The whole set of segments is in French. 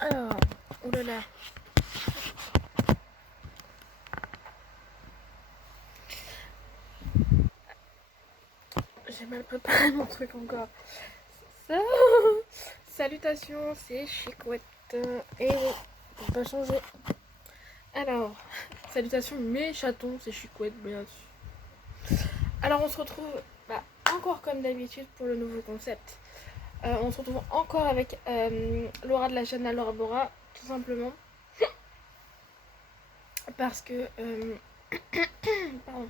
Alors, oulala. J'ai mal préparé mon truc encore. Ça... Salutations, c'est Chicouette. Et oui, faut pas changer. Alors, salutations mes chatons, c'est Chicouette, bien sûr. Alors on se retrouve encore comme d'habitude pour le nouveau concept. On se retrouve encore avec Laura de la chaîne Laura Bora, tout simplement. Parce que pardon,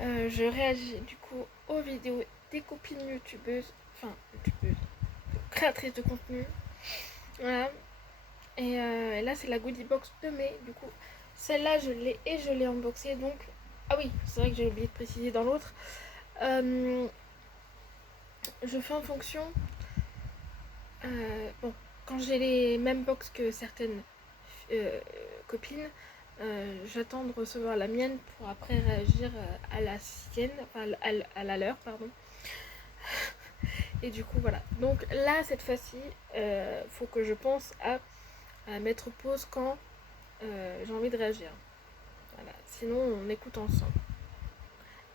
je réagis du coup aux vidéos des copines youtubeuses, enfin youtubeuses, créatrices de contenu. Voilà. Et là c'est la goodie box de mai, du coup. Celle-là je l'ai unboxée donc. Ah oui, c'est vrai que j'ai oublié de préciser dans l'autre. Je fais en fonction. Bon, quand j'ai les mêmes box que certaines copines, j'attends de recevoir la mienne pour après réagir à la sienne, enfin à la leur, pardon. Et du coup, voilà. Donc là, cette fois-ci, faut que je pense à mettre pause quand j'ai envie de réagir. Voilà. Sinon, on écoute ensemble.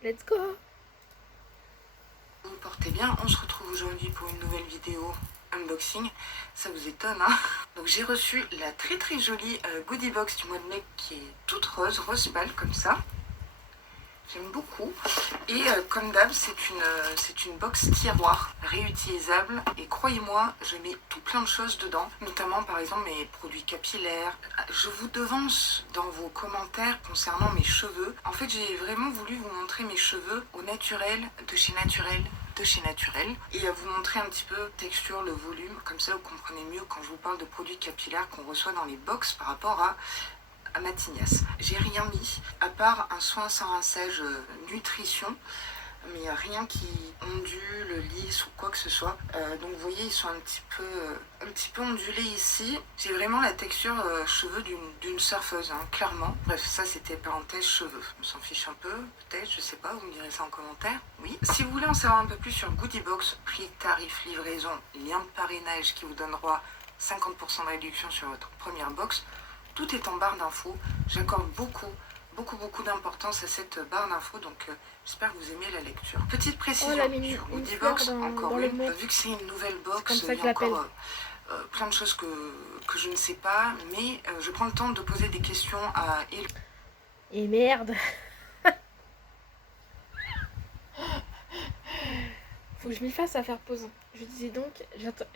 Let's go! Vous vous portez bien, on se retrouve aujourd'hui pour une nouvelle vidéo unboxing. Ça vous étonne, hein? Donc j'ai reçu la très très jolie goodie box du mois de mai qui est toute rose, rose balle comme ça. J'aime beaucoup. Et comme d'hab, c'est une box tiroir réutilisable. Et croyez-moi, je mets tout plein de choses dedans, notamment par exemple mes produits capillaires. Je vous devance dans vos commentaires concernant mes cheveux. En fait, j'ai vraiment voulu vous montrer mes cheveux au naturel, de chez Naturel. Et à vous montrer un petit peu texture, le volume. Comme ça, vous comprenez mieux quand je vous parle de produits capillaires qu'on reçoit dans les box par rapport à ma tignasse. J'ai rien mis, à part un soin sans rinçage nutrition, mais il n'y a rien qui ondule, lisse ou quoi que ce soit. Donc vous voyez, ils sont un petit peu ondulés ici. J'ai vraiment la texture cheveux d'une surfeuse, hein, clairement. Bref, ça c'était parenthèse cheveux. On s'en fiche un peu, peut-être, je sais pas, vous me direz ça en commentaire. Oui. Si vous voulez en savoir un peu plus sur Goodie Box, prix, tarif, livraison, lien de parrainage qui vous donne droit 50% de réduction sur votre première box, tout est en barre d'infos. J'accorde beaucoup d'importance à cette barre d'infos, donc j'espère que vous aimez la lecture. Petite précision sur Goodie Box, encore une, vu que c'est une nouvelle box, il y a encore plein de choses que je ne sais pas, mais je prends le temps de poser des questions à Héloïse. Et merde! Faut que je m'y fasse à faire pause. Je disais donc,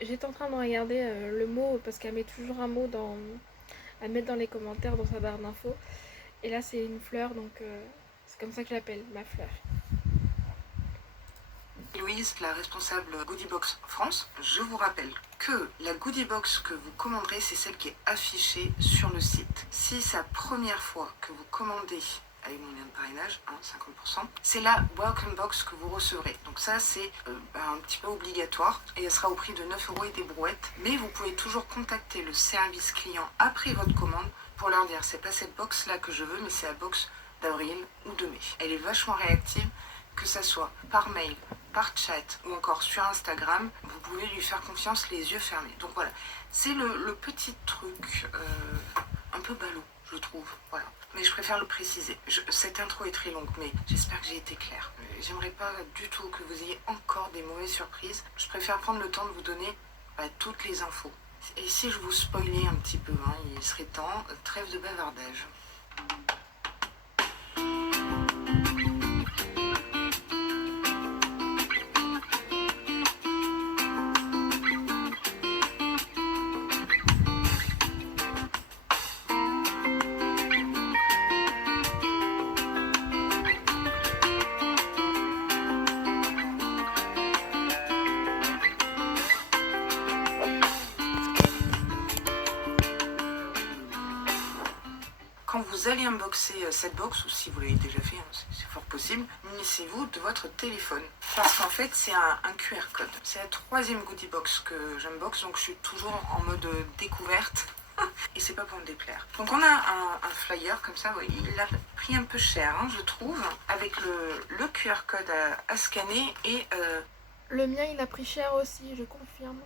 j'étais en train de regarder le mot, parce qu'elle met toujours un mot à mettre dans les commentaires dans sa barre d'infos. Et là c'est une fleur, donc c'est comme ça que je l'appelle, ma fleur. Louise, la responsable Goodie Box France. Je vous rappelle que la Goodie Box que vous commanderez, c'est celle qui est affichée sur le site. Si c'est la première fois que vous commandez avec mon lien de parrainage, hein, 50%, c'est la Welcome Box que vous recevrez. Donc ça, c'est un petit peu obligatoire et elle sera au prix de 9 € et des brouettes. Mais vous pouvez toujours contacter le service client après votre commande pour leur dire c'est pas cette box là que je veux, mais c'est la box d'avril ou de mai. Elle est vachement réactive, que ça soit par mail, par chat ou encore sur Instagram, vous pouvez lui faire confiance les yeux fermés. Donc voilà, c'est le petit truc un peu ballot, je trouve. Voilà. Mais je préfère le préciser. Cette intro est très longue, mais j'espère que j'ai été claire. J'aimerais pas du tout que vous ayez encore des mauvaises surprises. Je préfère prendre le temps de vous donner toutes les infos. Et si je vous spoilais un petit peu, hein, il serait temps, trêve de bavardage. Quand vous allez unboxer cette box, ou si vous l'avez déjà fait, hein, c'est fort possible, munissez-vous de votre téléphone. Parce qu'en fait, c'est un QR code. C'est la troisième goodie box que j'unbox, donc je suis toujours en mode découverte. Et c'est pas pour me déplaire. Donc on a un flyer comme ça, ouais, il a pris un peu cher, hein, je trouve, avec le QR code à scanner et... Le mien il a pris cher aussi, je confirme.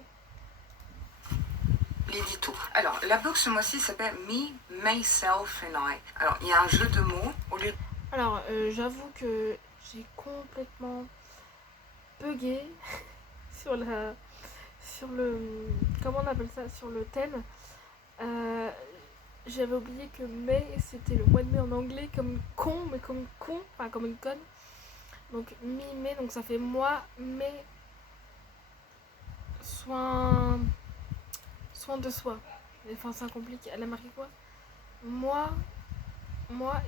l'édito. Alors, la box ce mois-ci s'appelle Me, Myself and I. Alors, il y a un jeu de mots au lieu. Alors, j'avoue que j'ai complètement bugué sur comment on appelle ça, sur le thème. J'avais oublié que mai, c'était le mois de mai en anglais, comme con, mais comme con, enfin comme une conne. Donc mi-mai, donc ça fait mois, mai, soin de soi. Enfin, c'est compliqué. Elle a marqué quoi? Moi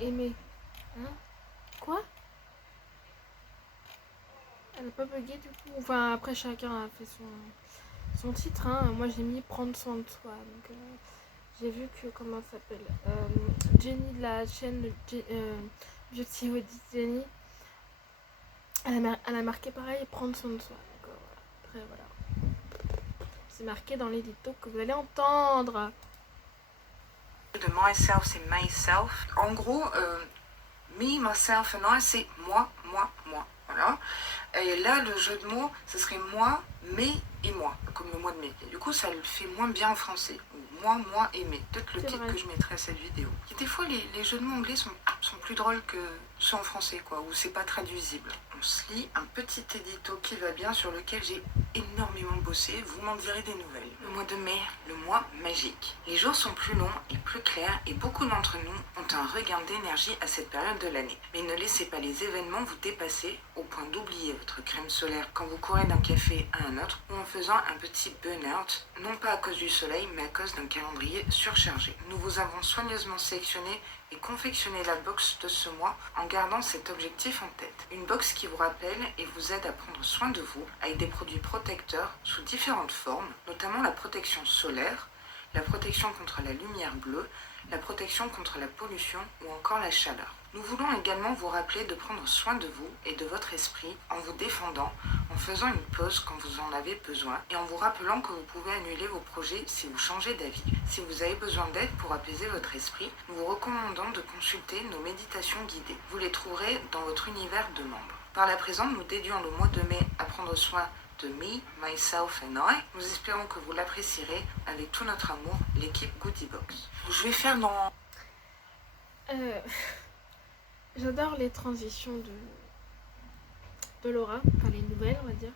et mai. Hein? Quoi? Elle a pas bugué du coup. Enfin, après, chacun a fait son titre. Hein. Moi, j'ai mis prendre soin de soi. Donc, j'ai vu que, comment ça s'appelle, Jenny de la chaîne Beauty with Jenny, elle a marqué pareil, prendre soin de soi. Donc, voilà. Après, voilà. C'est marqué dans l'édito que vous allez entendre. De myself, c'est myself. En gros, me, myself and I, c'est moi. Voilà. Et là, le jeu de mots, ce serait moi, mais et moi, comme le mois de mai. Et du coup, ça le fait moins bien en français. Moi et mai. Peut-être le titre que je mettrai à cette vidéo. Et des fois, les jeux de mots anglais sont plus drôles que ceux en français, quoi, où c'est pas traduisible. On se lit un petit édito qui va bien, sur lequel j'ai énormément bossé. Vous m'en direz des nouvelles. Le mois de mai, le mois magique. Les jours sont plus longs et plus clairs, et beaucoup d'entre nous ont un regain d'énergie à cette période de l'année. Mais ne laissez pas les événements vous dépasser au point d'oublier votre crème solaire quand vous courez d'un café à un autre, ou en faisant un petit burn-out, non pas à cause du soleil, mais à cause d'un calendrier surchargé. Nous vous avons soigneusement sélectionné et confectionné la box de ce mois en gardant cet objectif en tête. Une box qui vous rappelle et vous aide à prendre soin de vous avec des produits protecteurs sous différentes formes, notamment la protection solaire, la protection contre la lumière bleue, la protection contre la pollution ou encore la chaleur. Nous voulons également vous rappeler de prendre soin de vous et de votre esprit en vous défendant, en faisant une pause quand vous en avez besoin et en vous rappelant que vous pouvez annuler vos projets si vous changez d'avis. Si vous avez besoin d'aide pour apaiser votre esprit, nous vous recommandons de consulter nos méditations guidées. Vous les trouverez dans votre univers de membres. Par la présente, nous dédions le mois de mai à prendre soin de Me, Myself and I. Nous espérons que vous l'apprécierez avec tout notre amour, l'équipe Goodie Box. Je vais faire dans... J'adore les transitions de Laura, enfin les nouvelles on va dire.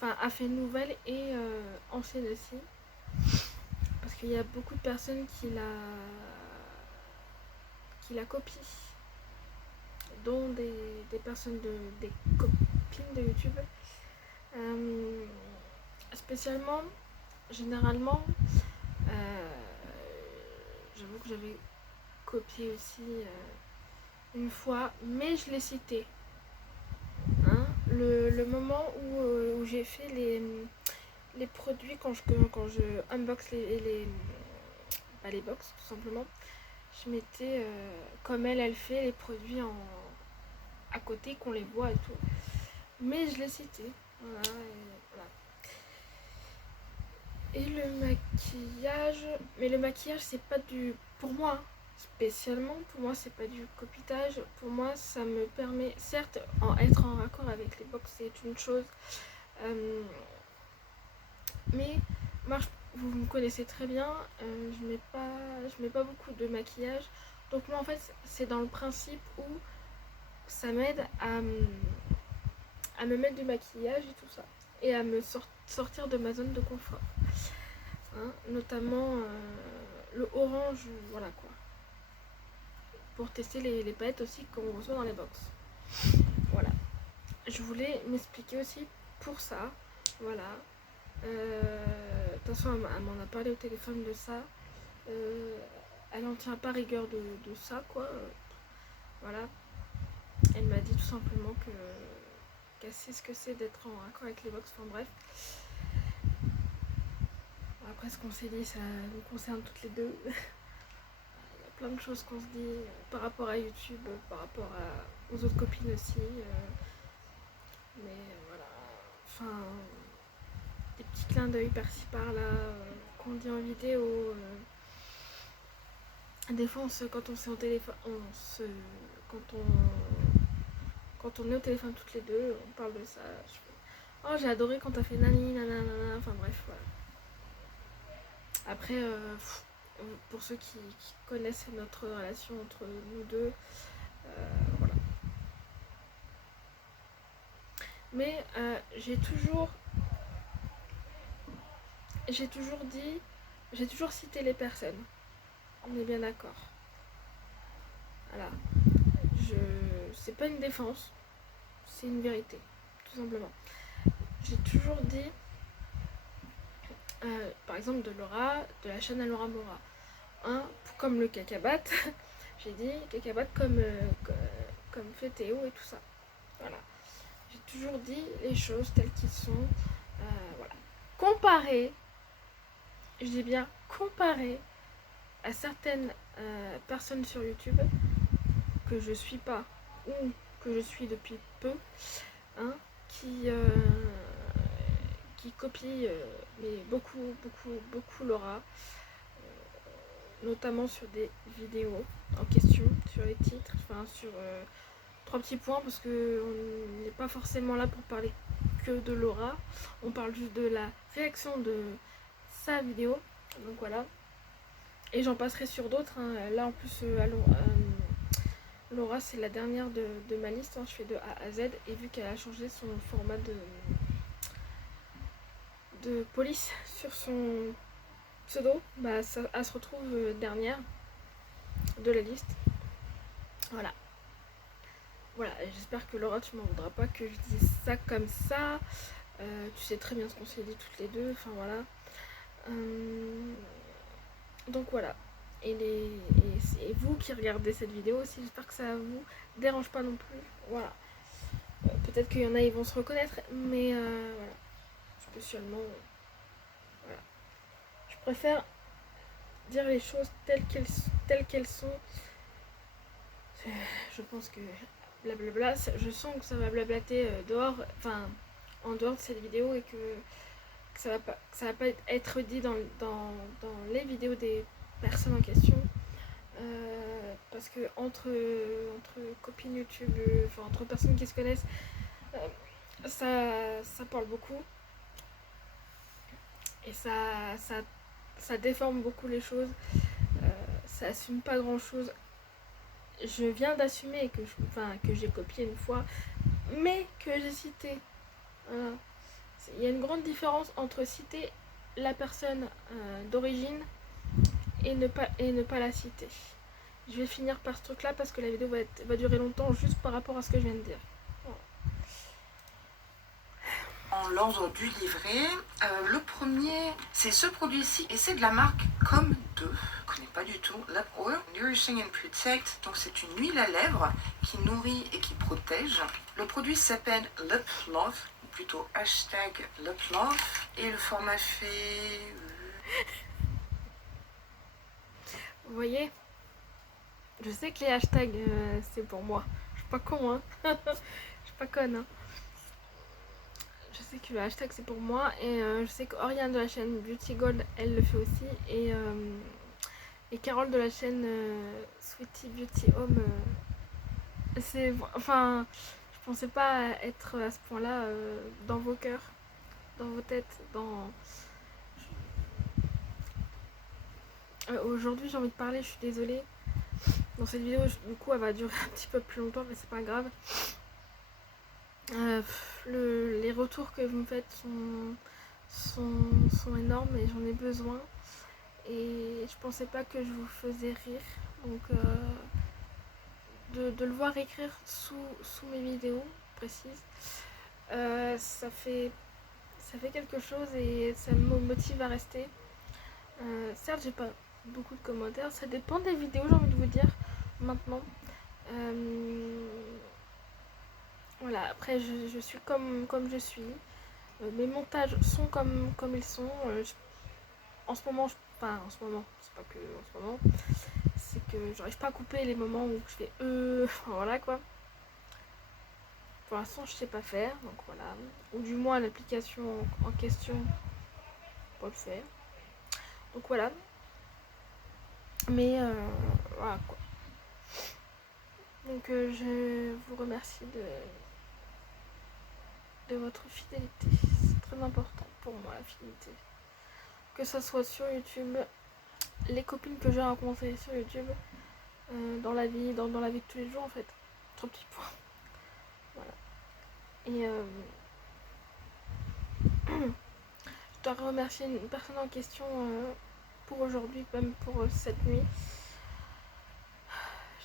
Enfin, a fait nouvelle et ancienne aussi. Parce qu'il y a beaucoup de personnes qui la copient. Dont des personnes, des copines de YouTube. Spécialement, généralement, j'avoue que j'avais copié aussi une fois, mais je l'ai cité. Hein, le moment où j'ai fait les produits, quand je unbox les box tout simplement, je mettais comme elle fait les produits à côté, qu'on les voit et tout. Mais je l'ai cité. Voilà, et le maquillage, mais le maquillage c'est pas du, pour moi spécialement, pour moi c'est pas du copitage. Pour moi ça me permet, certes, être en raccord avec les box c'est une chose, mais moi vous me connaissez très bien, je mets pas beaucoup de maquillage. Donc moi en fait c'est dans le principe où ça m'aide à me mettre du maquillage et tout ça, et à me sortir de ma zone de confort. Hein, notamment le orange, voilà quoi. Pour tester les palettes aussi qu'on reçoit dans les box. Voilà. Je voulais m'expliquer aussi pour ça. Voilà. De toute façon, elle m'en a parlé au téléphone de ça. Elle n'en tient pas rigueur de ça, quoi. Voilà. Elle m'a dit tout simplement qu'elle sait ce que c'est d'être en raccord avec les box. Enfin bref. Après, ce qu'on s'est dit, ça nous concerne toutes les deux. Il y a plein de choses qu'on se dit par rapport à YouTube, par rapport aux autres copines aussi. Mais voilà. Enfin, des petits clins d'œil par-ci par-là qu'on dit en vidéo. Des fois, quand on s'est au téléphone, quand on est au téléphone toutes les deux, on parle de ça. Oh, j'ai adoré quand t'as fait nani, nanana, enfin bref, voilà. Après, pour ceux qui connaissent notre relation entre nous deux, voilà. Mais j'ai toujours dit, j'ai toujours cité les personnes. On est bien d'accord. Voilà. C'est pas une défense, c'est une vérité, tout simplement. J'ai toujours dit, par exemple de Laura, de la chaîne à Laura Mora, hein, comme le cacabat, j'ai dit cacabat comme fait Théo et tout ça. Voilà. J'ai toujours dit les choses telles qu'elles sont. Voilà. Comparé, je dis bien comparé à certaines personnes sur YouTube que je suis pas ou que je suis depuis peu, hein, qui copient mais beaucoup Laura, notamment sur des vidéos en question, sur les titres, enfin sur 3 petits points, parce que on n'est pas forcément là pour parler que de Laura, on parle juste de la réaction de sa vidéo, donc voilà. Et j'en passerai sur d'autres, hein. Là en plus Laura c'est la dernière de ma liste, hein. Je fais de A à Z, et vu qu'elle a changé son format de police sur son pseudo, bah elle se retrouve dernière de la liste. Voilà. Voilà, j'espère que Laura tu m'en voudras pas que je dise ça comme ça. Tu sais très bien ce qu'on s'est dit toutes les deux, enfin voilà. Donc voilà. Et c'est vous qui regardez cette vidéo aussi, j'espère que ça vous dérange pas non plus. Voilà. Peut-être qu'il y en a, ils vont se reconnaître, mais voilà. Spécialement, voilà. Je préfère dire les choses telles qu'elles sont. Je pense que blablabla, je sens que ça va blablater dehors, enfin en dehors de cette vidéo, et que ça va pas être dit dans les vidéos des personnes en question. Parce que entre copines YouTube, enfin entre personnes qui se connaissent, ça parle beaucoup. Et ça déforme beaucoup les choses. Ça assume pas grand chose. Je viens d'assumer que j'ai copié une fois, mais que j'ai cité. Voilà. Il y a une grande différence entre citer la personne d'origine et ne pas la citer. Je vais finir par ce truc là parce que la vidéo va durer longtemps juste par rapport à ce que je viens de dire. Voilà. En l'ordre du livret, le premier c'est ce produit-ci et c'est de la marque Comme 2. Je connais pas du tout. Lip Oil, Nourishing and Protect. Donc c'est une huile à lèvres qui nourrit et qui protège. Le produit s'appelle Lip Love, ou plutôt hashtag Lip Love. Et le format fait... Vous voyez, je sais que les hashtags c'est pour moi. Je suis pas con, hein. Je suis pas conne, hein. Je sais que le hashtag c'est pour moi, et je sais qu'Oriane de la chaîne Beauty Gold elle le fait aussi, et Carole de la chaîne Sweetie Beauty Home, enfin je pensais pas être à ce point là dans vos cœurs, dans vos têtes, aujourd'hui j'ai envie de parler, je suis désolée. Dans cette vidéo du coup elle va durer un petit peu plus longtemps, mais c'est pas grave. Les retours que vous me faites sont énormes et j'en ai besoin, et je pensais pas que je vous faisais rire, donc de le voir écrire sous mes vidéos précises, ça fait quelque chose et ça me motive à rester. Certes j'ai pas beaucoup de commentaires, ça dépend des vidéos, j'ai envie de vous dire maintenant. Voilà, après je suis comme je suis. Mes montages sont comme ils sont. En ce moment, enfin en ce moment, c'est pas que en ce moment, c'est que j'arrive pas à couper les moments où je fais enfin, voilà quoi. Pour l'instant, je sais pas faire, donc voilà. Ou du moins l'application en question pour le faire. Donc voilà. Mais voilà quoi. Donc je vous remercie de votre fidélité. C'est très important pour moi, la fidélité. que ça soit sur YouTube, les copines que j'ai rencontrées sur YouTube, dans la vie, dans la vie de tous les jours en fait. 3 petits points. Voilà. Et je dois remercier une personne en question pour aujourd'hui, même pour cette nuit.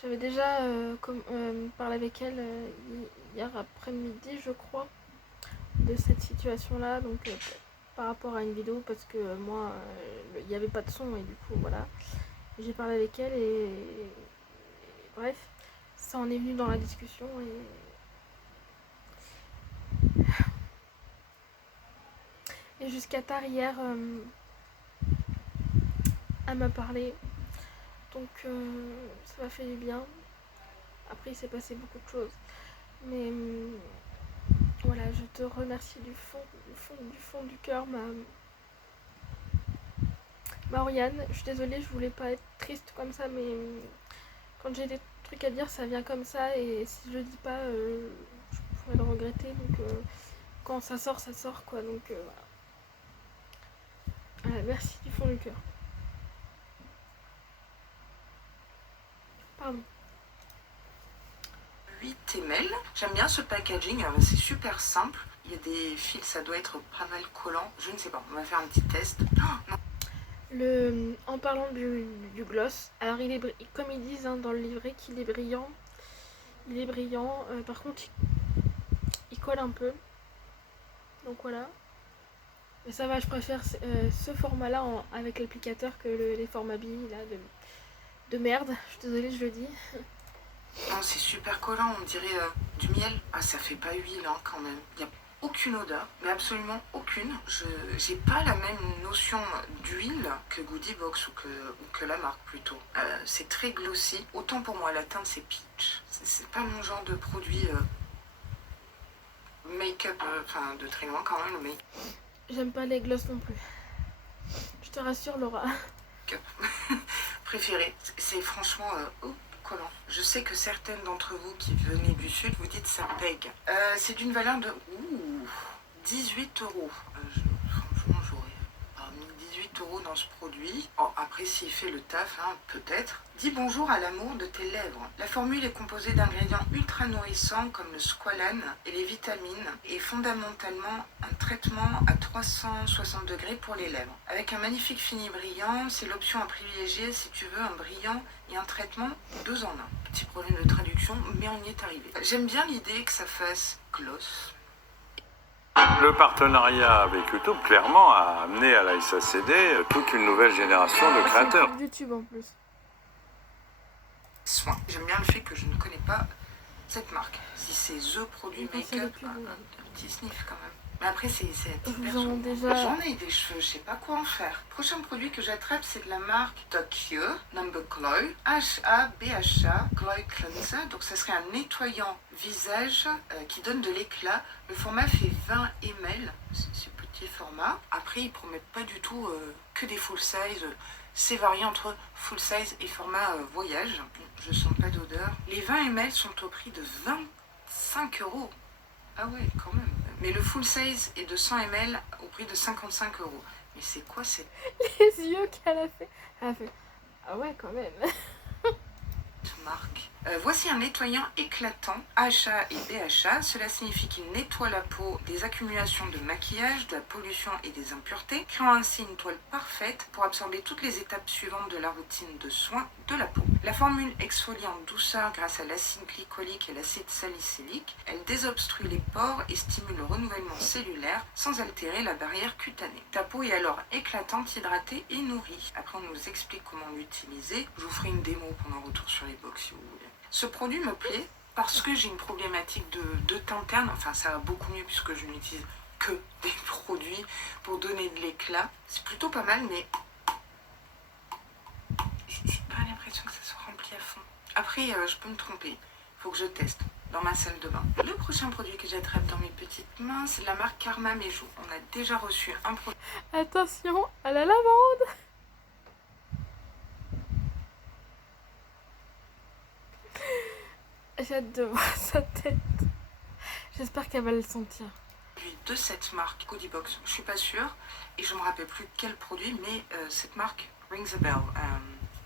J'avais déjà parlé avec elle hier après-midi, je crois, de cette situation-là, donc par rapport à une vidéo, parce que moi, il n'y avait pas de son, et du coup, voilà. J'ai parlé avec elle, et bref, ça en est venu dans la discussion, et jusqu'à tard hier, elle m'a parlé, donc ça m'a fait du bien. Après, il s'est passé beaucoup de choses, mais voilà, je te remercie du fond du cœur, ma Oriane. Je suis désolée, je voulais pas être triste comme ça, mais quand j'ai des trucs à dire, ça vient comme ça, et si je le dis pas, je pourrais le regretter. Donc quand ça sort quoi. Donc voilà. Merci du fond du cœur. Pardon. 8 ml. J'aime bien ce packaging, c'est super simple. Il y a des fils, ça doit être pas mal collant. Je ne sais pas, on va faire un petit test. Oh, non. En parlant du gloss, alors comme ils disent dans le livret qu'il est brillant. Il est brillant, par contre il colle un peu. Donc voilà. Mais ça va, je préfère ce format-là avec l'applicateur que les formats billes là de merde. Je suis désolée, je le dis. Non, c'est super collant, on dirait du miel. Ah, ça fait pas huile quand même. Il n'y a aucune odeur, mais absolument aucune. J'ai pas la même notion d'huile que Goodiebox ou que la marque plutôt. C'est très glossy. Autant pour moi, la teinte c'est peach. C'est pas mon genre de produit make-up, enfin de très loin quand même, mais... J'aime pas les gloss non plus. Je te rassure, Laura. Préféré. C'est franchement collant. Je sais que certaines d'entre vous qui venez du sud, vous dites ça pègue. C'est d'une valeur de 18 euros. Franchement, j'aurais mis 18 euros dans ce produit. Oh, après, s'il fait le taf, peut-être. Dis bonjour à l'amour de tes lèvres. La formule est composée d'ingrédients ultra nourrissants comme le squalane et les vitamines et fondamentalement un traitement à 360 degrés pour les lèvres. Avec un magnifique fini brillant, c'est l'option à privilégier si tu veux un brillant et un traitement 2 en 1. Petit problème de traduction, mais on y est arrivé. J'aime bien l'idée que ça fasse gloss. Le partenariat avec YouTube, clairement, a amené à la SACD toute une nouvelle génération de créateurs. C'est YouTube en plus. Soin. J'aime bien le fait que je ne connais pas cette marque. Si c'est The Produit Make-up, un petit sniff quand même. Mais après, c'est J'en ai des cheveux, je sais pas quoi en faire. Prochain produit que j'attrape, c'est de la marque Tokyo Number Glow HA-BHA Glow Cleanser. Donc ça serait un nettoyant visage qui donne de l'éclat. Le format fait 20 ml, c'est petit format. Après, ils promettent pas du tout que des full size. C'est varié entre full size et format voyage. Je sens pas d'odeur. Les 20 ml sont au prix de 25 euros. Ah ouais, quand même. Mais le full size est de 100 ml au prix de 55 euros. Mais c'est quoi cette Les yeux qu'elle a fait. Elle a fait. Ah ouais, quand même. marque? Voici un nettoyant éclatant HA et BHA. Cela signifie qu'il nettoie la peau des accumulations de maquillage, de la pollution et des impuretés, créant ainsi une toile parfaite pour absorber toutes les étapes suivantes de la routine de soins de la peau. La formule exfolie en douceur grâce à l'acide glycolique et l'acide salicylique. Elle désobstrue les pores et stimule le renouvellement cellulaire sans altérer la barrière cutanée. Ta peau est alors éclatante, hydratée et nourrie. Après, on nous explique comment l'utiliser. Je vous ferai une démo pendant le retour sur les box si vous voulez. Ce produit me plaît parce que j'ai une problématique de teint terne. Enfin, ça va beaucoup mieux puisque je n'utilise que des produits pour donner de l'éclat. C'est plutôt pas mal, mais j'ai pas l'impression que ça soit rempli à fond. Après, je peux me tromper. Il faut que je teste dans ma salle de bain. Le prochain produit que j'attrape dans mes petites mains, c'est de la marque Karma Meijou. On a déjà reçu un produit. Attention à la lavande. J'ai hâte de voir sa tête. J'espère qu'elle va le sentir. de cette marque Goodiebox. Je suis pas sûre et je me rappelle plus quel produit, mais cette marque rings a bell.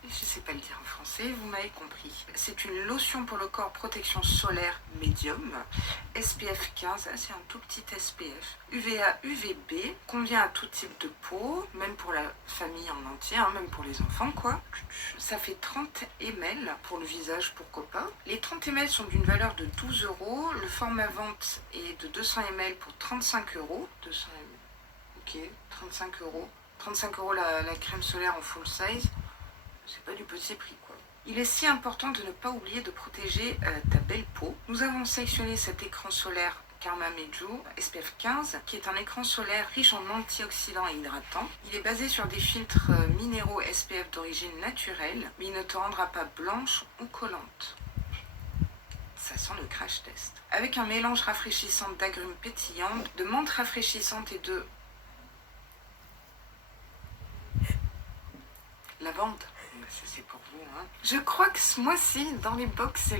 Je sais pas le dire en français, vous m'avez compris. C'est une lotion pour le corps protection solaire médium, SPF 15, c'est un tout petit SPF, UVA, UVB, convient à tout type de peau, même pour la famille en entier, hein, même pour les enfants quoi. Ça fait 30 ml pour le visage, pourquoi pas. Les 30 ml sont d'une valeur de 12 €, le format vente est de 200 ml pour 35 €. 200 ml, ok, 35 €. 35 € la crème solaire en full size. C'est pas du petit prix quoi. Il est si important de ne pas oublier de protéger ta belle peau. Nous avons sélectionné cet écran solaire Karma Meju SPF 15 qui est un écran solaire riche en antioxydants et hydratants. Il est basé sur des filtres minéraux SPF d'origine naturelle, mais il ne te rendra pas blanche ou collante. Ça sent le crash test. Avec un mélange rafraîchissant d'agrumes pétillantes, de menthe rafraîchissante et de lavande. Ça c'est pour vous. Hein. Je crois que ce mois-ci, dans les box, c'est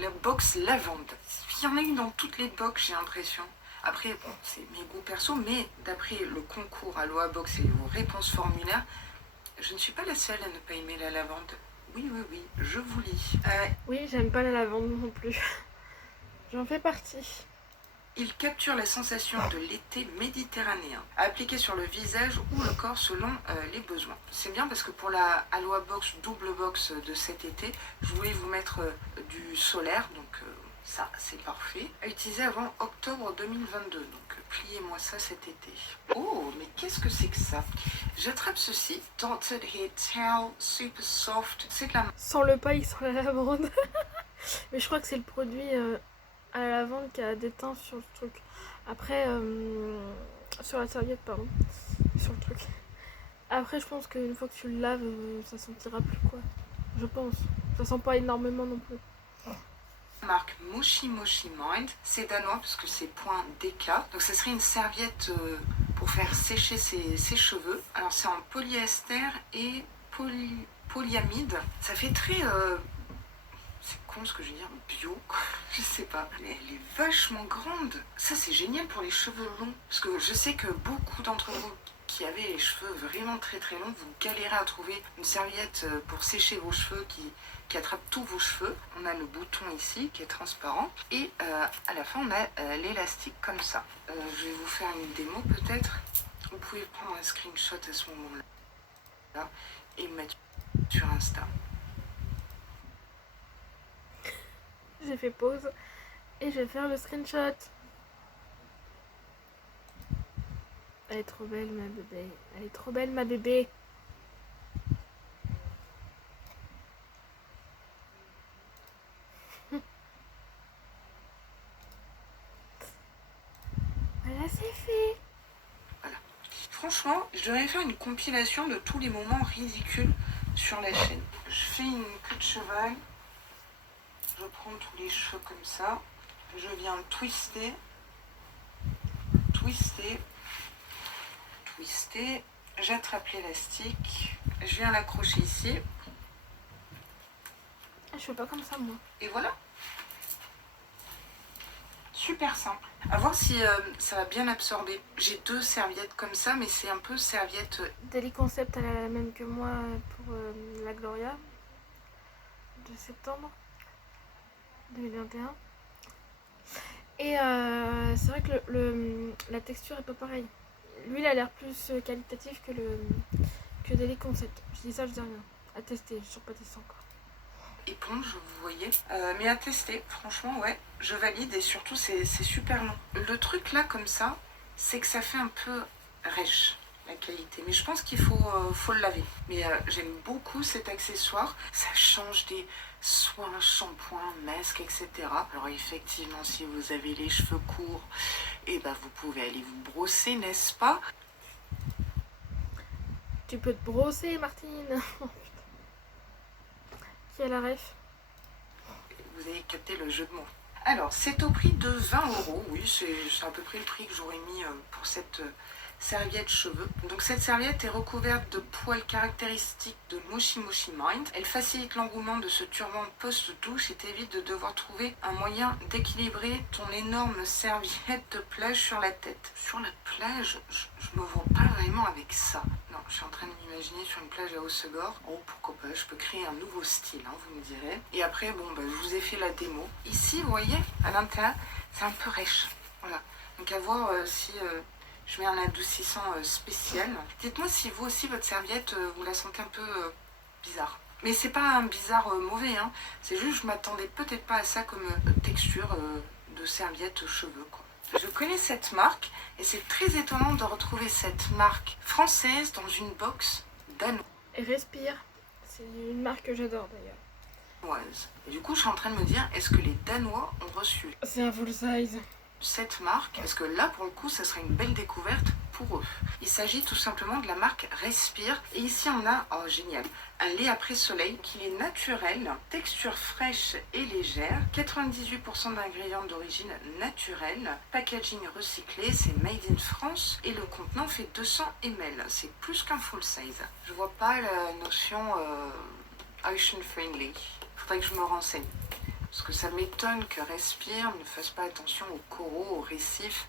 la box lavande. Il y en a une dans toutes les box, j'ai l'impression. Après, bon, c'est mes goûts perso, mais d'après le concours Aloha Box et vos réponses formulaires, je ne suis pas la seule à ne pas aimer la lavande. Oui, je vous lis. Oui, j'aime pas la lavande non plus. J'en fais partie. Il capture la sensation de l'été méditerranéen, à appliquer sur le visage ou le corps selon les besoins. C'est bien parce que pour la Aloha Box double box de cet été, je voulais vous mettre du solaire, donc ça c'est parfait. À utiliser avant octobre 2022, donc pliez-moi ça cet été. Oh, mais qu'est-ce que c'est que ça? J'attrape ceci, Dented Hair Towel Super Soft, c'est de la... Sans le paille, sans la lavande. Mais je crois que c'est le produit... à la lavande qui a des teintes sur le truc. Après, sur la serviette, pardon. Sur le truc. Après, je pense qu'une fois que tu le laves, ça sentira plus quoi. Je pense. Ça sent pas énormément non plus. Marque Moshi Moshi Mind, c'est danois parce que c'est point DK. Donc ça serait une serviette pour faire sécher ses cheveux. Alors c'est en polyester et polyamide. Ça fait très... c'est con ce que je veux dire, bio, quoi. Je sais pas. Mais elle est vachement grande. Ça, c'est génial pour les cheveux longs. Parce que je sais que beaucoup d'entre vous qui avez les cheveux vraiment très très longs, vous galérez à trouver une serviette pour sécher vos cheveux qui attrape tous vos cheveux. On a le bouton ici qui est transparent. Et à la fin, on a l'élastique comme ça. Je vais vous faire une démo peut-être. Vous pouvez prendre un screenshot à ce moment-là et le mettre sur Insta. J'ai fait pause et je vais faire le screenshot. Elle est trop belle ma bébé. Elle est trop belle ma bébé. Voilà, c'est fait. Voilà. Franchement, je devrais faire une compilation de tous les moments ridicules sur la chaîne. Je fais une queue de cheval. Je prends tous les cheveux comme ça. Je viens twister. J'attrape l'élastique. Je viens l'accrocher ici. Je fais pas comme ça moi. Et voilà. Super simple. À voir si ça va bien absorber. J'ai 2 serviettes comme ça, mais c'est un peu serviette... Daily Concept, elle a la même que moi pour la Gloria de septembre 2021. Et c'est vrai que la texture est pas pareille. Lui, il a l'air plus qualitatif que Daily Concept. Je dis ça, je dis rien. À tester, je suis pas testé encore. Éponge, vous voyez. Mais à tester, franchement, ouais, je valide et surtout, c'est super long. Le truc là, comme ça, c'est que ça fait un peu rêche, la qualité. Mais je pense qu'il faut le laver. Mais j'aime beaucoup cet accessoire. Ça change des soins, shampoings, masques, etc. Alors effectivement, si vous avez les cheveux courts, et ben vous pouvez aller vous brosser, n'est-ce pas? Tu peux te brosser, Martine. Qui a la ref? Vous avez capté le jeu de mots. Alors, c'est au prix de 20 €. Oui, c'est à peu près le prix que j'aurais mis pour cette serviette cheveux. Donc cette serviette est recouverte de poils caractéristiques de Moshi Moshi Mind. Elle facilite l'engouement de ce turban post-douche et t'évite de devoir trouver un moyen d'équilibrer ton énorme serviette de plage sur la tête. Sur la plage, je me vois pas vraiment avec ça. Non, je suis en train de m'imaginer sur une plage à Hossegor. Oh, pourquoi pas, je peux créer un nouveau style, hein, vous me direz. Et après, bon, bah, je vous ai fait la démo. Ici, vous voyez, à l'intérieur, c'est un peu rêche. Voilà. Donc à voir si je mets un adoucissant spécial. Dites-moi si vous aussi, votre serviette, vous la sentez un peu bizarre. Mais c'est pas un bizarre mauvais, hein. C'est juste je m'attendais peut-être pas à ça comme texture de serviette cheveux, quoi. Je connais cette marque et c'est très étonnant de retrouver cette marque française dans une box danoise. Et Respire, c'est une marque que j'adore d'ailleurs. Et du coup, je suis en train de me dire, est-ce que les Danois ont reçu C'est un full size. cette marque? Parce que là, pour le coup, ça serait une belle découverte pour eux. Il s'agit tout simplement de la marque Respire. Et ici, on a, oh génial, un lait après soleil qui est naturel, texture fraîche et légère, 98% d'ingrédients d'origine naturelle, packaging recyclé, c'est made in France et le contenant fait 200 ml. C'est plus qu'un full size. Je vois pas la notion ocean friendly. Faudrait que je me renseigne. Parce que ça m'étonne que Respire ne fasse pas attention aux coraux, aux récifs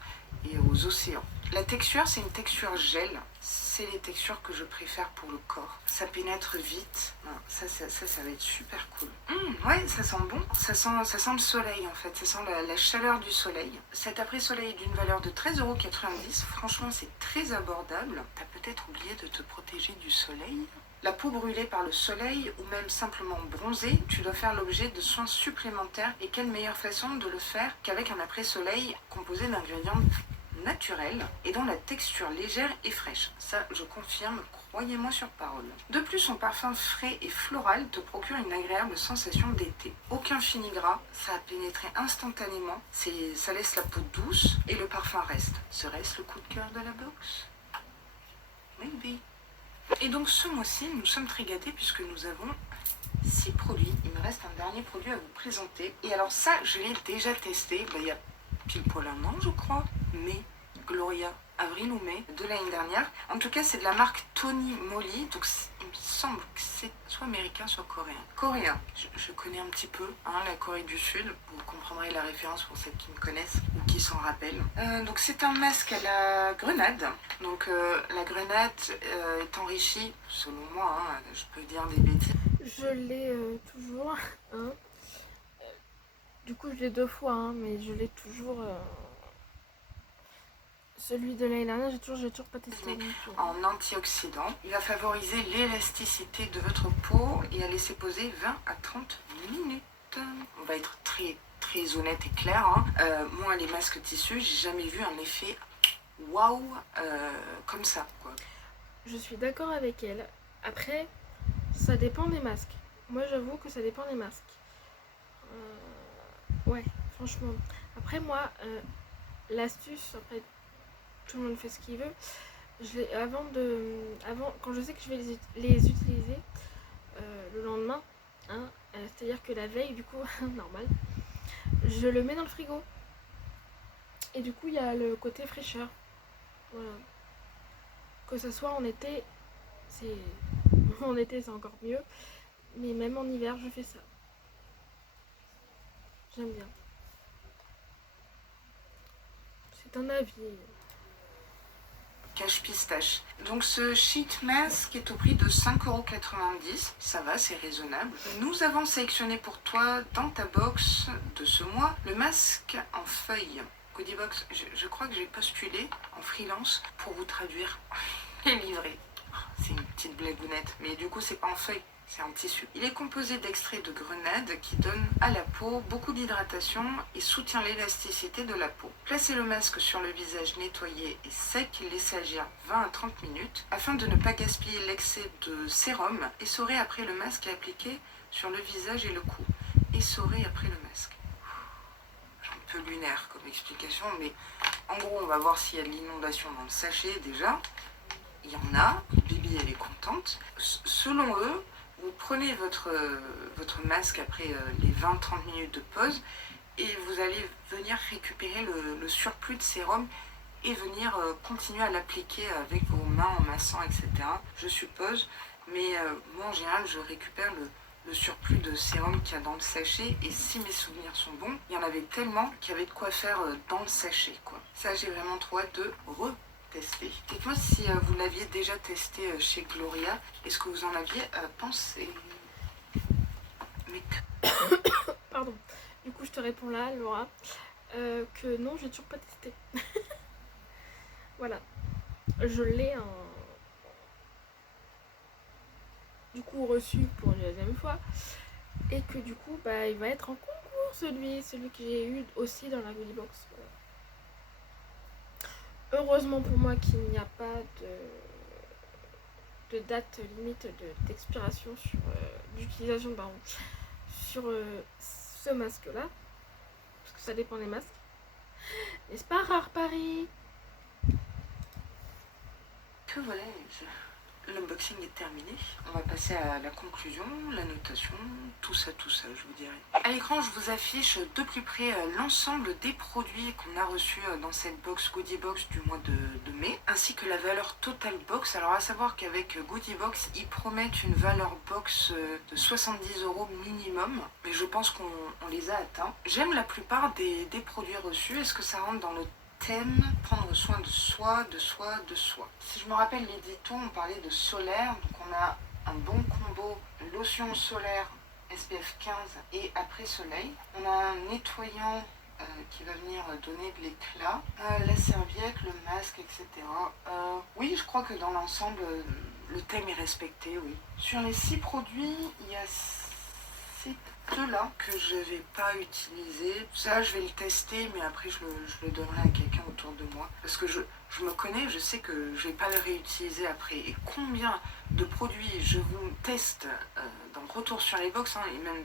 et aux océans. La texture, c'est une texture gel. C'est les textures que je préfère pour le corps. Ça pénètre vite. Ça va être super cool. Ouais, ça sent bon. Ça sent le soleil en fait. Ça sent la chaleur du soleil. Cet après-soleil est d'une valeur de 13,90 €. Franchement, c'est très abordable. T'as peut-être oublié de te protéger du soleil. La peau brûlée par le soleil ou même simplement bronzée, tu dois faire l'objet de soins supplémentaires. Et quelle meilleure façon de le faire qu'avec un après-soleil composé d'ingrédients naturels et dont la texture légère et fraîche. Ça, je confirme, croyez-moi sur parole. De plus, son parfum frais et floral te procure une agréable sensation d'été. Aucun fini gras, ça a pénétré instantanément, ça laisse la peau douce et le parfum reste. Serait-ce le coup de cœur de la box? Maybe. Et donc ce mois-ci, nous sommes très gâtés puisque nous avons 6 produits. Il me reste un dernier produit à vous présenter. Et alors ça, je l'ai déjà testé, il y a pile poil un an je crois, mais Gloria, avril ou mai de l'année dernière. En tout cas, c'est de la marque Tony Moly, donc il me semble que c'est soit américain, soit coréen. Coréen, je connais un petit peu, la Corée du Sud, vous comprendrez la référence pour celles qui me connaissent ou qui s'en rappellent. Donc c'est un masque à la grenade. Donc la grenade est enrichie, selon moi, je peux dire des bêtises. Je l'ai toujours, du coup je l'ai 2 fois, mais je l'ai toujours... Celui de l'année dernière, j'ai toujours pas testé. En antioxydant, il va favoriser l'élasticité de votre peau et à laisser poser 20 à 30 minutes. On va être très très honnête et clair. Moi, les masques tissus, j'ai jamais vu un effet waouh comme ça, quoi. Je suis d'accord avec elle. Après, ça dépend des masques. Moi, j'avoue que ça dépend des masques. Ouais, franchement. Après, moi, l'astuce, après, tout le monde fait ce qu'il veut. Avant, quand je sais que je vais les utiliser le lendemain, c'est-à-dire que la veille, du coup, normal, je le mets dans le frigo. Et du coup, il y a le côté fraîcheur. Voilà. Que ce soit en été, en été c'est encore mieux. Mais même en hiver, je fais ça. J'aime bien. C'est un avis. Cache pistache. Donc ce sheet mask est au prix de 5,90 €. Ça va, c'est raisonnable. Nous avons sélectionné pour toi dans ta box de ce mois le masque en feuille. Goodie Box, je crois que j'ai postulé en freelance pour vous traduire et livrer. C'est une petite blagounette, mais du coup c'est pas en feuille. C'est un tissu. Il est composé d'extraits de grenade qui donne à la peau beaucoup d'hydratation et soutient l'élasticité de la peau. Placez le masque sur le visage nettoyé et sec, laissez agir 20 à 30 minutes afin de ne pas gaspiller l'excès de sérum. Essorez après le masque et appliquez sur le visage et le cou. Essorez après le masque. C'est un peu lunaire comme explication, mais en gros on va voir s'il y a de l'inondation dans le sachet déjà. Il y en a, Bibi elle est contente. Selon eux, vous prenez votre masque après les 20-30 minutes de pause et vous allez venir récupérer le surplus de sérum et venir continuer à l'appliquer avec vos mains en massant, etc. Je suppose, mais moi en général je récupère le surplus de sérum qu'il y a dans le sachet, et si mes souvenirs sont bons, il y en avait tellement qu'il y avait de quoi faire dans le sachet, quoi. Ça, j'ai vraiment trop hâte de retester. Dites-moi si vous l'aviez déjà testé chez Gloria, et ce que vous en aviez pensé. Mais... Pardon. Du coup, je te réponds là, Laura, que non, j'ai toujours pas testé. Voilà. Je l'ai du coup reçu pour une deuxième fois, et que du coup bah il va être en concours, celui que j'ai eu aussi dans la goodie box. Voilà. Heureusement pour moi qu'il n'y a pas de date limite d'expiration sur d'utilisation sur ce masque là, parce que ça dépend des masques, n'est-ce pas, Rare Paris? Que voilà, l'unboxing est terminé. On va passer à la conclusion, la notation, tout ça, je vous dirai. À l'écran, je vous affiche de plus près l'ensemble des produits qu'on a reçus dans cette box Goodie Box du mois de mai, ainsi que la valeur Total Box. Alors à savoir qu'avec Goodie Box, ils promettent une valeur box de 70 € minimum, mais je pense qu'on les a atteints. J'aime la plupart des produits reçus. Est-ce que ça rentre dans le thème prendre soin de soi, de soi, de soi? Si je me rappelle l'édito, on parlait de solaire, donc on a un bon combo lotion solaire SPF 15 et après soleil. On a un nettoyant qui va venir donner de l'éclat, la serviette, le masque, etc. Oui, je crois que dans l'ensemble, le thème est respecté, oui. Sur les 6 produits, il y a ces deux-là que je ne vais pas utiliser. Ça, je vais le tester, mais après, je le donnerai à quelqu'un autour de moi. Parce que je me connais, je sais que je ne vais pas le réutiliser après. Et combien de produits je vous teste dans Retour sur les box, et même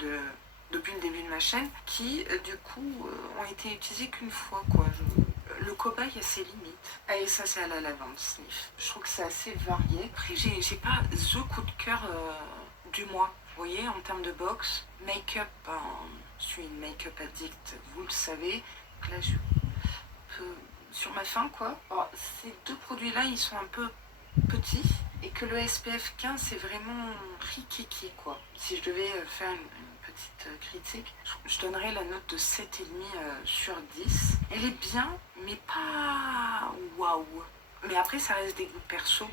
depuis le début de ma chaîne, qui, du coup, ont été utilisés qu'une fois, quoi. Le cobaye a ses limites. Et ça, c'est à la lavande sniff. Je trouve que c'est assez varié. Après, j'ai pas the coup de cœur du mois. Vous voyez, en termes de box, make-up, je suis une make-up addict, vous le savez. Donc là, je suis un peu sur ma faim, quoi. Alors, ces deux produits-là, ils sont un peu petits, et que le SPF 15, c'est vraiment rikiki, quoi. Si je devais faire une petite critique, je donnerais la note de 7,5 sur 10. Elle est bien, mais pas waouh. Mais après, ça reste des goûts perso.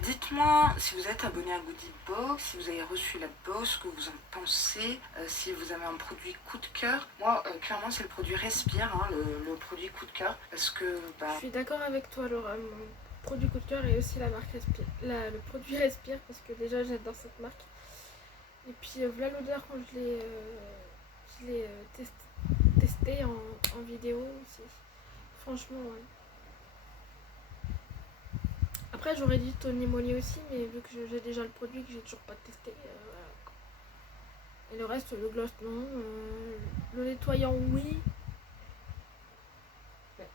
Dites-moi si vous êtes abonné à Goodie Box, si vous avez reçu la box, ce que vous en pensez, si vous avez un produit coup de cœur. Moi, clairement, c'est le produit Respire, le produit coup de cœur. Parce que... Je suis d'accord avec toi, Laura. Mon produit coup de cœur est aussi la marque Respire. Le produit Respire, parce que déjà, j'adore cette marque. Et puis, voilà l'odeur quand je l'ai testé en vidéo aussi. Franchement, ouais. Après, j'aurais dit Tony Moly aussi, mais vu que j'ai déjà le produit que j'ai toujours pas testé, voilà. Et le reste, le gloss, non. Le nettoyant, oui.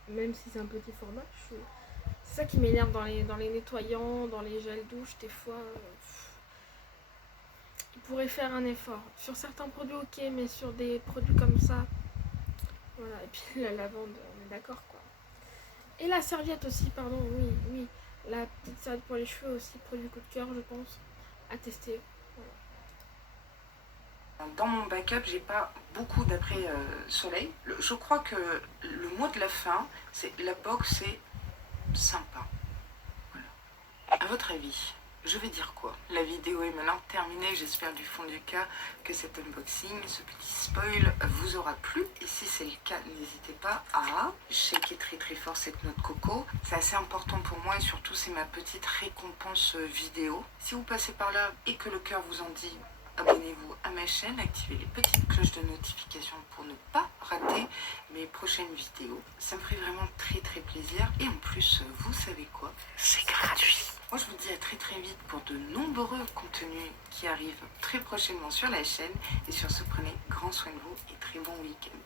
Même si c'est un petit format, c'est ça qui m'énerve dans les nettoyants, dans les gels douche, des fois. Ils pourraient faire un effort. Sur certains produits, ok, mais sur des produits comme ça, voilà. Et puis la lavande, on est d'accord, quoi. Et la serviette aussi, pardon, oui. La petite serviette pour les cheveux aussi, produit coup de cœur, je pense, à tester. Voilà. Dans mon backup, j'ai pas beaucoup d'après soleil. Je crois que le mot de la fin, c'est la box, c'est sympa. Voilà. À votre avis, je vais dire quoi? La vidéo est maintenant terminée, j'espère du fond du cœur que cet unboxing, ce petit spoil vous aura plu. Et si c'est le cas, n'hésitez pas à shaker très très fort cette noix de coco. C'est assez important pour moi, et surtout c'est ma petite récompense vidéo. Si vous passez par là et que le cœur vous en dit, abonnez-vous à ma chaîne, activez les petites cloches de notification pour ne pas rater mes prochaines vidéos. Ça me ferait vraiment très très plaisir. Et en plus, vous savez quoi? C'est gratuit. Moi, je vous dis à très très vite pour de nombreux contenus qui arrivent très prochainement sur la chaîne. Et sur ce, prenez grand soin de vous et très bon week-end.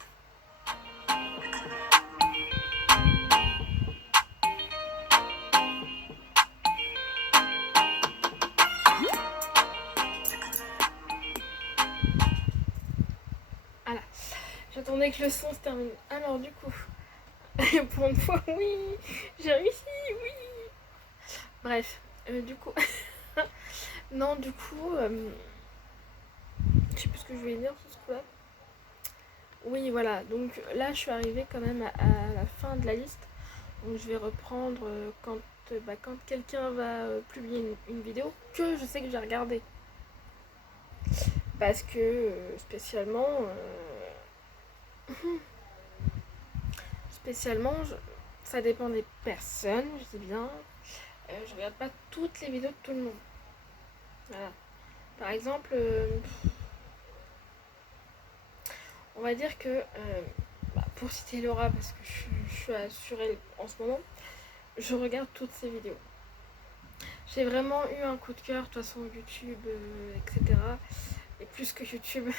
Voilà. J'attendais que le son se termine. Alors, du coup, Pour une fois, oui, j'ai réussi, oui. Bref, du coup, non, du coup, je sais plus ce que je voulais dire sur ce coup-là. Oui, voilà, donc là, je suis arrivée quand même à la fin de la liste. Donc je vais reprendre quand quelqu'un va publier une vidéo que je sais que j'ai regardée. Parce que spécialement, ça dépend des personnes, je dis bien. Je regarde pas toutes les vidéos de tout le monde. Voilà. Par exemple, on va dire que, pour citer Laura, parce que je suis sur elle en ce moment, je regarde toutes ses vidéos. J'ai vraiment eu un coup de cœur, de toute façon YouTube, etc. Et plus que YouTube,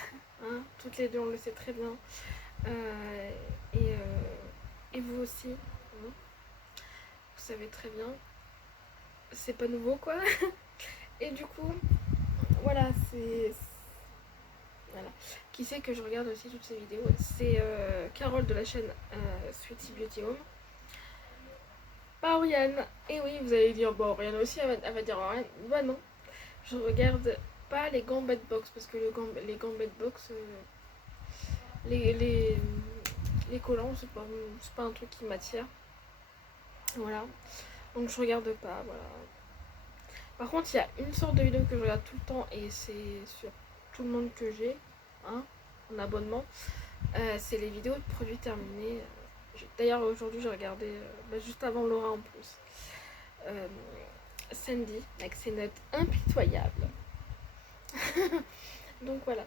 hein, toutes les deux on le sait très bien. Euh, et vous aussi, hein, vous savez très bien. C'est pas nouveau quoi. Et du coup, voilà, voilà. Qui sait que je regarde aussi toutes ces vidéos? C'est Carole de la chaîne Sweetie Beauty Home. Pas Oriane. Et oui, vous allez dire, bon, Oriane aussi, elle va dire Oriane. Bah non, je regarde pas les Gambit Box parce que les Gambit Box, les collants, c'est pas un truc qui m'attire. Voilà. Donc je regarde pas, voilà. Par contre, il y a une sorte de vidéo que je regarde tout le temps et c'est sur tout le monde que j'ai, hein, en abonnement. C'est les vidéos de produits terminés. D'ailleurs, aujourd'hui, j'ai regardé, juste avant Laura en plus, Sandy, avec ses notes impitoyables. Donc voilà.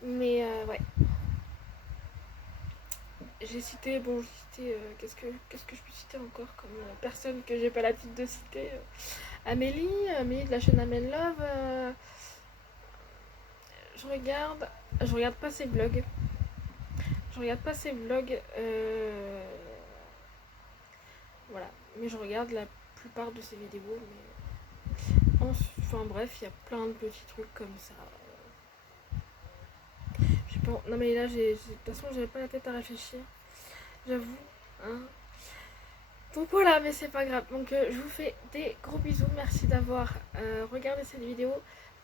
Mais ouais. J'ai cité, qu'est-ce que je peux citer encore comme personne que j'ai pas l'habitude de citer. Amélie de la chaîne Amen Love. Je regarde pas ses vlogs. Voilà, mais je regarde la plupart de ses vidéos. Mais enfin bref, il y a plein de petits trucs comme ça. Je sais pas. Non mais là, de toute façon, j'avais pas la tête à réfléchir. J'avoue. Hein. Donc voilà, mais c'est pas grave. Donc je vous fais des gros bisous. Merci d'avoir regardé cette vidéo.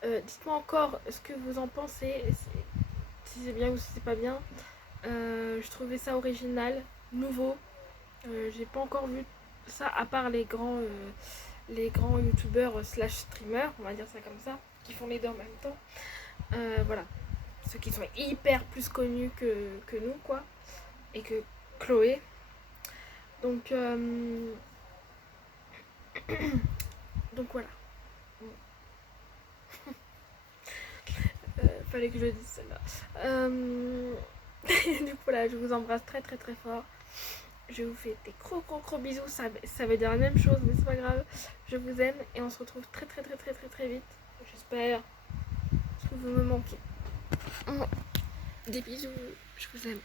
Dites-moi encore ce que vous en pensez. Si c'est bien ou si c'est pas bien. Je trouvais ça original, nouveau. J'ai pas encore vu ça à part les grands youtubeurs slash streamers, on va dire ça comme ça, qui font les deux en même temps. Voilà. Ceux qui sont hyper plus connus que nous, quoi. Et que Chloé. Donc, donc voilà. Fallait que je le dise celle-là. Du coup là, je vous embrasse très très très fort. Je vous fais des gros bisous. Ça veut dire la même chose, mais c'est pas grave. Je vous aime et on se retrouve très très très très très très vite. J'espère que vous me manquez. Des bisous. Je vous aime.